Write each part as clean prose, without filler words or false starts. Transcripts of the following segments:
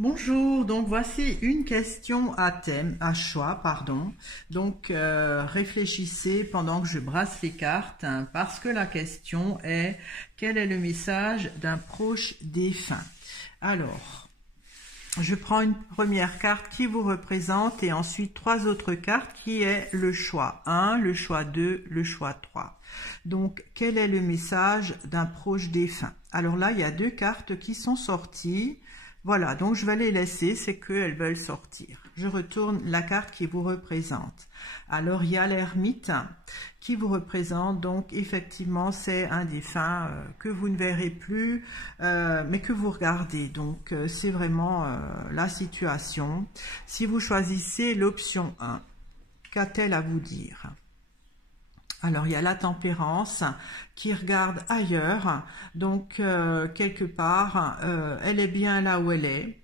Bonjour, donc voici une question à thème, à choix, pardon. Donc réfléchissez pendant que je brasse les cartes, hein, parce que la question est quel est le message d'un proche défunt? Alors, je prends une première carte qui vous représente et ensuite trois autres cartes qui est le choix 1, le choix 2, le choix 3. Donc, quel est le message d'un proche défunt? Alors là, il y a deux cartes qui sont sorties. Voilà, donc je vais les laisser, c'est qu'elles veulent sortir. Je retourne la carte qui vous représente. Alors, il y a l'ermite qui vous représente, donc effectivement, c'est un défunt que vous ne verrez plus, mais que vous regardez. Donc, c'est vraiment la situation. Si vous choisissez l'option 1, qu'a-t-elle à vous dire ? Alors, il y a la tempérance qui regarde ailleurs, donc quelque part, elle est bien là où elle est.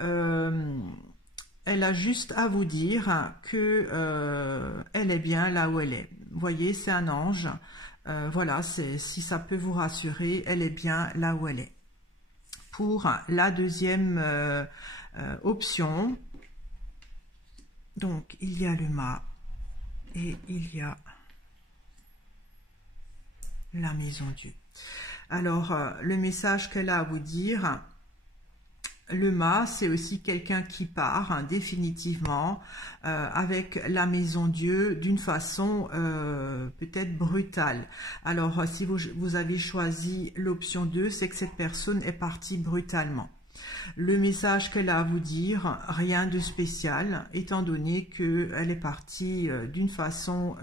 Elle a juste à vous dire que elle est bien là où elle est. Vous voyez, c'est un ange. Voilà, si ça peut vous rassurer, elle est bien là où elle est. Pour la deuxième option, donc il y a le mât et il y a la maison Dieu. Alors, le message qu'elle a à vous dire, le mât, c'est aussi quelqu'un qui part hein, définitivement avec la maison Dieu d'une façon peut-être brutale. Alors, si vous avez choisi l'option 2, c'est que cette personne est partie brutalement. Le message qu'elle a à vous dire, rien de spécial, étant donné qu'elle est partie d'une façon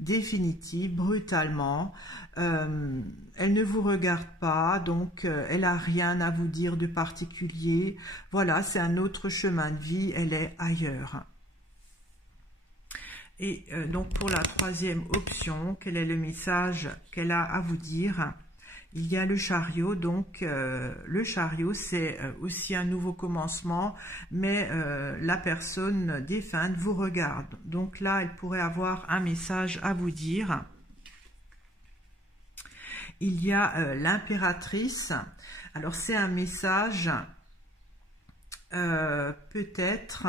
définitive, brutalement. Elle ne vous regarde pas, donc elle n'a rien à vous dire de particulier. Voilà, c'est un autre chemin de vie, elle est ailleurs. Et donc pour la troisième option, quel est le message qu'elle a à vous dire ? Il y a le chariot, donc le chariot c'est aussi un nouveau commencement, mais la personne défunte vous regarde. Donc là, elle pourrait avoir un message à vous dire. Il y a l'impératrice. Alors c'est un message peut-être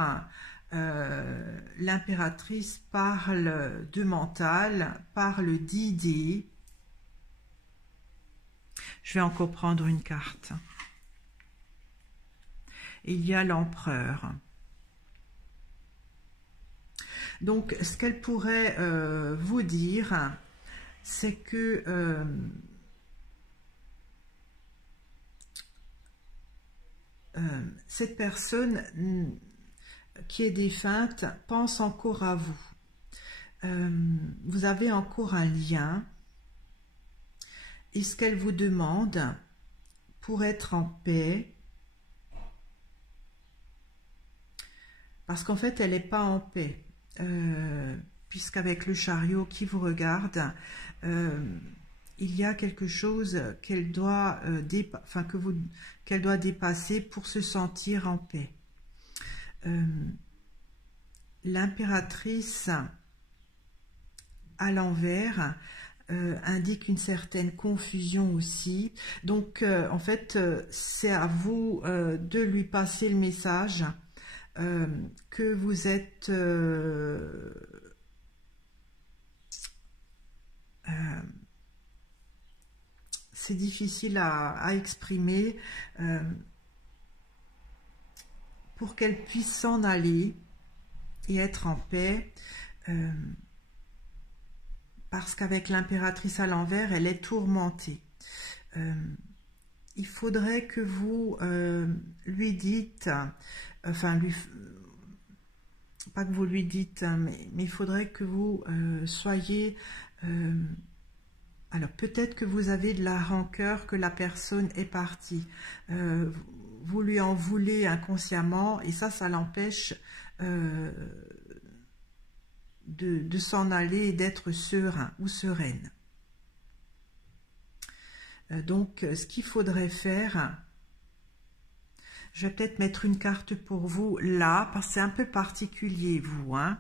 l'impératrice parle de mental, parle d'idées. Je vais encore prendre une carte. Il y a l'empereur. Donc, ce qu'elle pourrait vous dire, c'est que cette personne qui est défunte pense encore à vous. Vous avez encore un lien. Et ce qu'elle vous demande pour être en paix, parce qu'en fait, elle n'est pas en paix, puisqu'avec le chariot qui vous regarde, il y a quelque chose qu'elle doit, qu'elle doit dépasser pour se sentir en paix. L'impératrice à l'envers indique une certaine confusion aussi. Donc, en fait, c'est à vous de lui passer le message que vous êtes c'est difficile à exprimer pour qu'elle puisse s'en aller et être en paix. Parce qu'avec l'impératrice à l'envers, elle est tourmentée. Il faudrait que vous lui dites, enfin, pas que vous lui dites, hein, mais il faudrait que vous soyez... alors, peut-être que vous avez de la rancœur que la personne est partie. Vous lui en voulez inconsciemment, et ça l'empêche... de s'en aller et d'être serein ou sereine. Donc, ce qu'il faudrait faire, je vais peut-être mettre une carte pour vous là, parce que c'est un peu particulier, vous. Hein.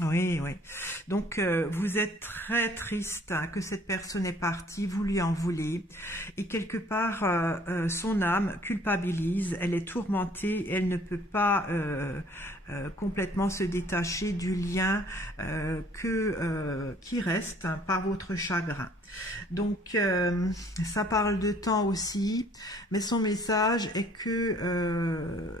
Oui, oui. Donc, vous êtes très triste hein, que cette personne est partie, vous lui en voulez. Et quelque part, son âme culpabilise, elle est tourmentée, elle ne peut pas complètement se détacher du lien qui reste hein, par votre chagrin. Donc, ça parle de temps aussi, mais son message est que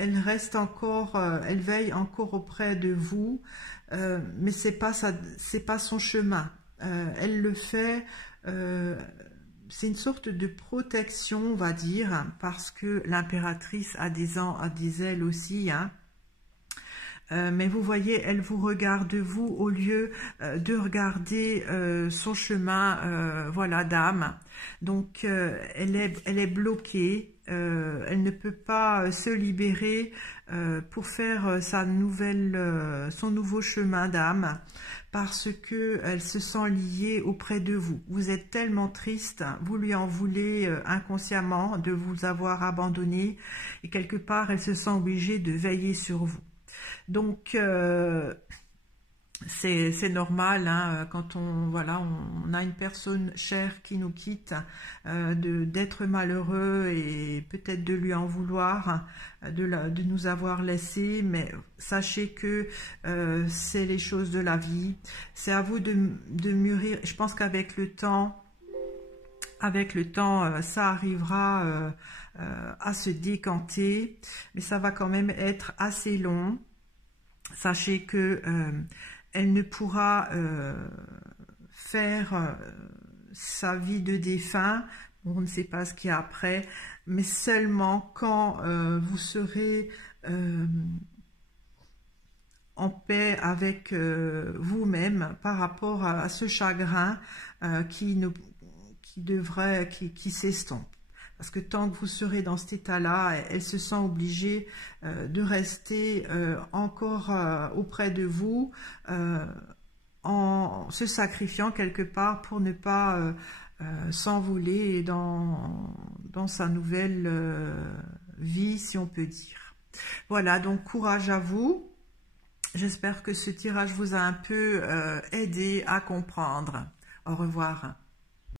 elle reste encore, elle veille encore auprès de vous, mais c'est pas son chemin. Elle le fait, c'est une sorte de protection, on va dire, parce que l'impératrice a des ailes aussi, hein. Mais vous voyez, elle vous regarde vous au lieu de regarder son chemin, voilà, d'âme. Donc, elle est bloquée. Elle ne peut pas se libérer pour faire son nouveau chemin d'âme parce que elle se sent liée auprès de vous. Vous êtes tellement triste, vous lui en voulez inconsciemment de vous avoir abandonné et quelque part elle se sent obligée de veiller sur vous. Donc c'est normal hein, quand on a une personne chère qui nous quitte, d'être malheureux et peut-être de lui en vouloir, de nous avoir laissés, mais sachez que c'est les choses de la vie. C'est à vous de mûrir. Je pense qu'avec le temps, ça arrivera à se décanter, mais ça va quand même être assez long. Sachez que elle ne pourra faire sa vie de défunt, on ne sait pas ce qu'il y a après, mais seulement quand vous serez en paix avec vous-même par rapport à ce chagrin qui s'estompe. Parce que tant que vous serez dans cet état-là, elle se sent obligée de rester encore auprès de vous en se sacrifiant quelque part pour ne pas s'envoler dans sa nouvelle vie, si on peut dire. Voilà, donc courage à vous. J'espère que ce tirage vous a un peu aidé à comprendre. Au revoir.